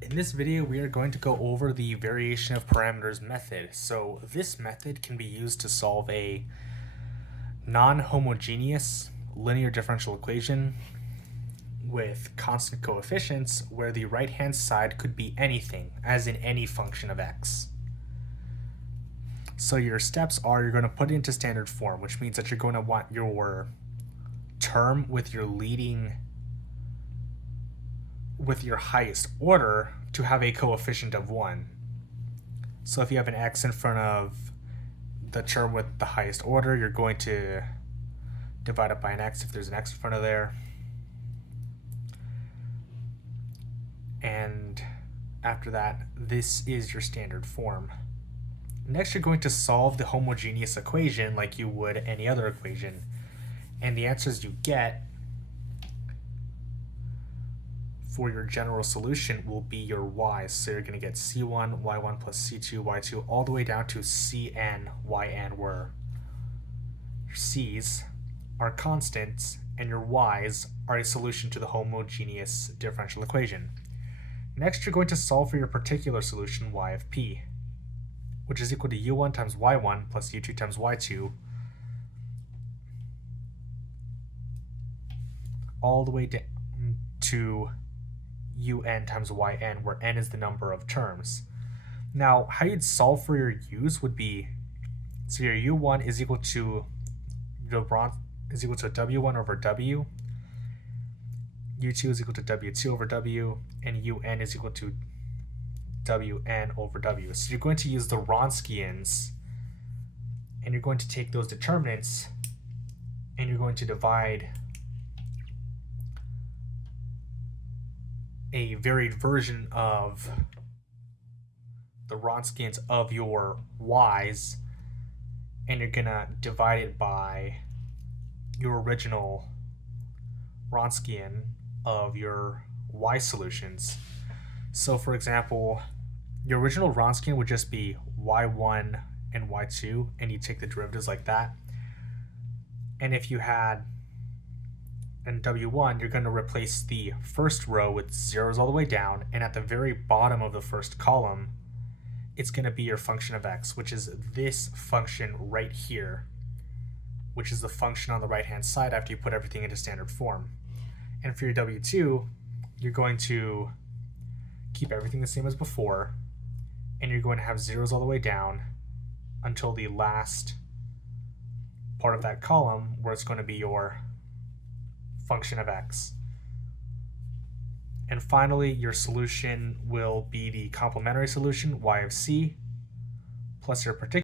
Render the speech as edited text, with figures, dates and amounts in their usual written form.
In this video, we are going to go over the variation of parameters method. So this method can be used to solve a non-homogeneous linear differential equation with constant coefficients where the right-hand side could be anything, as in any function of x. So your steps are you're going to put it into standard form, which means that you're going to want your term with your highest order to have a coefficient of 1. So if you have an x in front of the term with the highest order, you're going to divide it by an x if there's an x in front of there. And after that, this is your standard form. Next, you're going to solve the homogeneous equation like you would any other equation. And the answers you get for your general solution will be your y's. So you're going to get c1, y1 plus c2, y2, all the way down to cn, yn, where your c's are constants and your y's are a solution to the homogeneous differential equation. Next, you're going to solve for your particular solution, y of p, which is equal to u1 times y1 plus u2 times y2, all the way down to un times yn, where n is the number of terms. Now, how you'd solve for your u's would be, so your u1 is equal to w1 over w, u2 is equal to w2 over w, and un is equal to wn over w. So you're going to use the Wronskians, and you're going to take those determinants, and you're going to divide a varied version of the Wronskians of your y's, and you're gonna divide it by your original Wronskian of your y solutions. So for example, your original Wronskian would just be y1 and y2, and you take the derivatives like that. And if you had in w1, you're going to replace the first row with zeros all the way down, and at the very bottom of the first column, it's going to be your function of x, which is this function right here, which is the function on the right-hand side after you put everything into standard form. And for your w2, you're going to keep everything the same as before, and you're going to have zeros all the way down until the last part of that column, where it's going to be your function of x. And finally, your solution will be the complementary solution, y of c, plus your particular